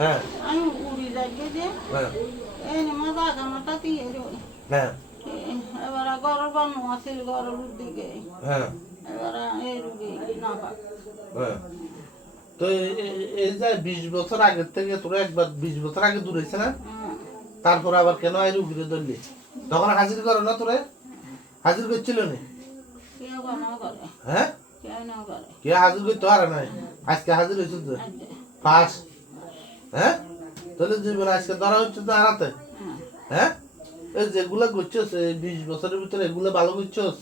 হ্যাঁ আমি উড়ি যাইকে যে হ্যাঁ এই মজা গামাটা দিয়ে রই হ্যাঁ এবার গরর বানু আছিল গরর দিকে হ্যাঁ এবার এই রুগী না পাক হ্যাঁ তো এই যে 20 বছর আগের থেকে তোরা একবার 20 বছর আগে দূর হয়েছে না তারপর আবার কেন এই রুগীরে ধরলি তখন হাজির করো না তোরে হাজির করছিল না কেউ না করে হ্যাঁ কেউ না করে কে হাজির করতে পারে নাই আজকে হাজির হয়েছে তো ফার্স্ট হ্যাঁ তাহলে জীবন আজকে ধরা হচ্ছে তো হারাতে হ্যাঁ এই যেগুলো করছস এই 20 বছরের ভিতরে এগুলো ভালো করছস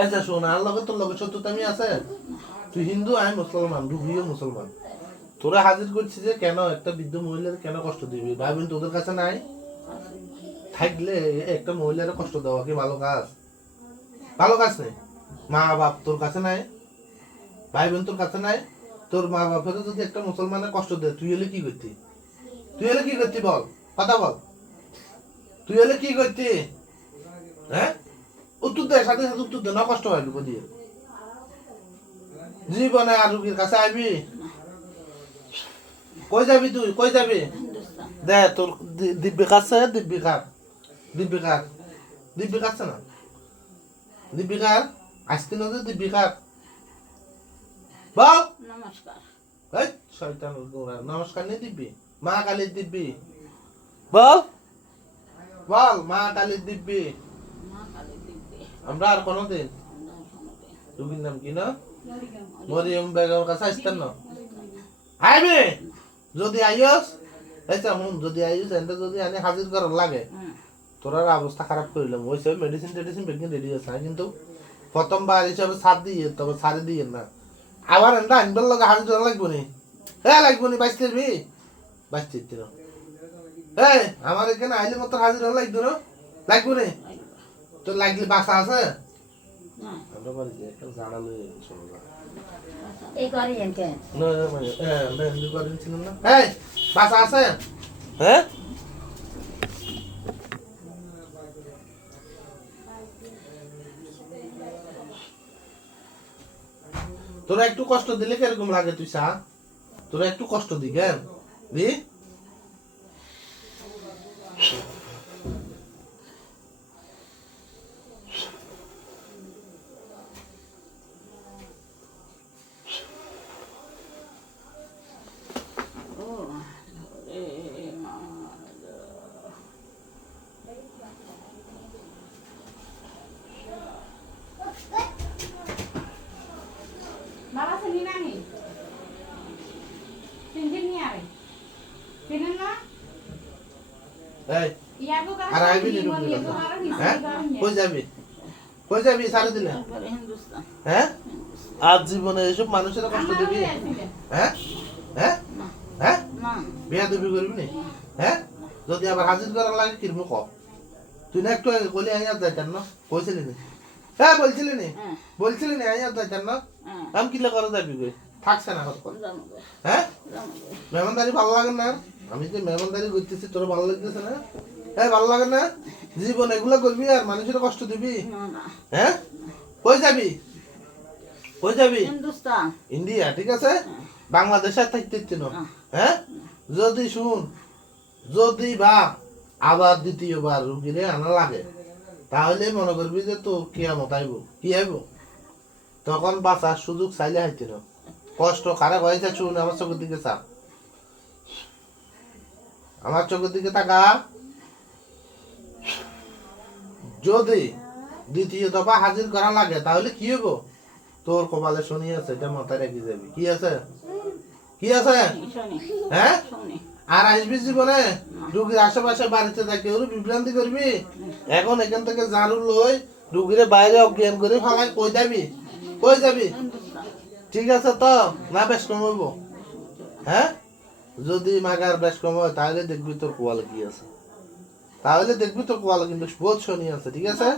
আচ্ছা শোন আর লগে তোর লগে সত্যতামি আছে তুই হিন্দু আমি মুসলমান রুগীও মুসলমান তোরা হাজির করছিস যে কেন একটা বৃদ্ধ মহিলার কেন কষ্ট দিবি ভাই তোদের কাছে নাই থাকলে একটা মহিলার কষ্ট দেওয়া কি ভালো কাজ ভালো কাজ নেই মা বাপ তোর কাছে নাই ভাই বোন তোর কাছে নাই তোর মা বাপের যদি একটা মুসলমানের কষ্ট দেয় তুই হলে কি করতি বল কথা বল তুই হলে কি করতি হ্যাঁ উত্তর দে সাথে সাথে উত্তর দে না কষ্ট হয় দিয়ে জীবনে আর রুগীর কাছে আইবি কই যাবি তুই কই যাবি দে তোর দিব্যি কাছে দিব্যি কাছে না দিব্যিকার আজকে নদী দিব্যিকার বল নমস্কার এই শয়তান গোরা নমস্কার নেই দিব্যি মা কালীর দিব্যি বল বল মা কালীর দিব্যি মা কালী দিব্যি আমরা আর কোনোদিন আমরা সমতে রুগীর নাম কি না মরিয়ম বেগমের কাছে আসতেন না আইবি যদি আইস আচ্ছা হুন যদি আইস এনটা যদি আনি হাজির করার লাগে তোরার অবস্থা খারাপ করিলাম ওই সব মেডিসিন বেগিন রেডি আছে না কিন্তু প্রথমবার হিসাবে সার দিয়ে তবে সারে দিয়ে না আবার এনটা আনবার লাগে হাজির করা লাগবো নি হ্যাঁ লাগবো নি বাইশ তেরবি বাইশ তের এই আমার এখানে আইলে মতো হাজির হওয়া লাগতো না লাগবো নি তোর লাগলে বাসা আছে আমরা বাড়িতে একটা জানা লয়ে চলো না এই করি এনকে না মানে মেহেন্দি করেন ছিলেন না এই বাসা আছে হ্যাঁ তোরা একটু কষ্ট দিলে কিরকম লাগে তুই চা তোরা একটু কষ্ট দি কেন দি ও রে মা বাবা শুনি না নি সিনজিন নি আরে চিনেন না এই ইয়াগো কারা আর আইবি নি রুগী হ্যাঁ কই যাবি সারা দিলে হিন্দুস্তান হ্যাঁ আজ জীবনে এসব মানুষের কষ্ট দিবি হ্যাঁ হ্যাঁ হ্যাঁ না বিয়া দিবি করবি নি হ্যাঁ যদি আবার হাজির করার লাগে কিরম ক তুই না একটু কলি আইয়া যাইতাম না কইছিলি নি হ্যাঁ বলছিলি নি আইয়া যাইতাম না আমি কিলে করে যাবি গে থাকছে না কত হ্যাঁ মেহমানদারি ভালো লাগে না আমি যে মেহমানদারি করতেছি তোর ভালো লাগতেছে না হ্যাঁ ভালো লাগে না জীবন এগুলো করবি আর মানুষের কষ্ট দিবি হ্যাঁ কই যাবি হিন্দুস্তান ইন্ডিয়া ঠিক আছে বাংলাদেশে থাকতে না হ্যাঁ যদি শুন যদি বা আবার দ্বিতীয়বার রুগীরে আনা লাগে তাহলে মনে করবি যে তো কিয়ামত আইব কি আইব তখন বাঁচার সুযোগ চাইলে হাইতে না কষ্ট খারাপ হয়েছে শুন আমার চোখের দিকে চা আমার চোখের দিকে তাকা যদি দ্বিতীয় দফা হাজির করা লাগে তাহলে কি হইব তোর কপালে শনি আছে এটা মাথায় রেখে যাবি কি আছে হ্যাঁ আর আসবি জীবনে রুগীর আশেপাশে বাড়িতে থাকে ওর বিভ্রান্তি করবি এখন এখান থেকে ঝাড়ু লই রুগীরে বাইরে অজ্ঞান করে ফালাই কই যাবি ঠিক আছে তো না বেশ কম হইব হ্যাঁ যদি মাগার বেশ কম হয় তাহলে দেখবি তোর কোয়ালে কি আছে কিন্তু বহুত শনি আছে ঠিক আছে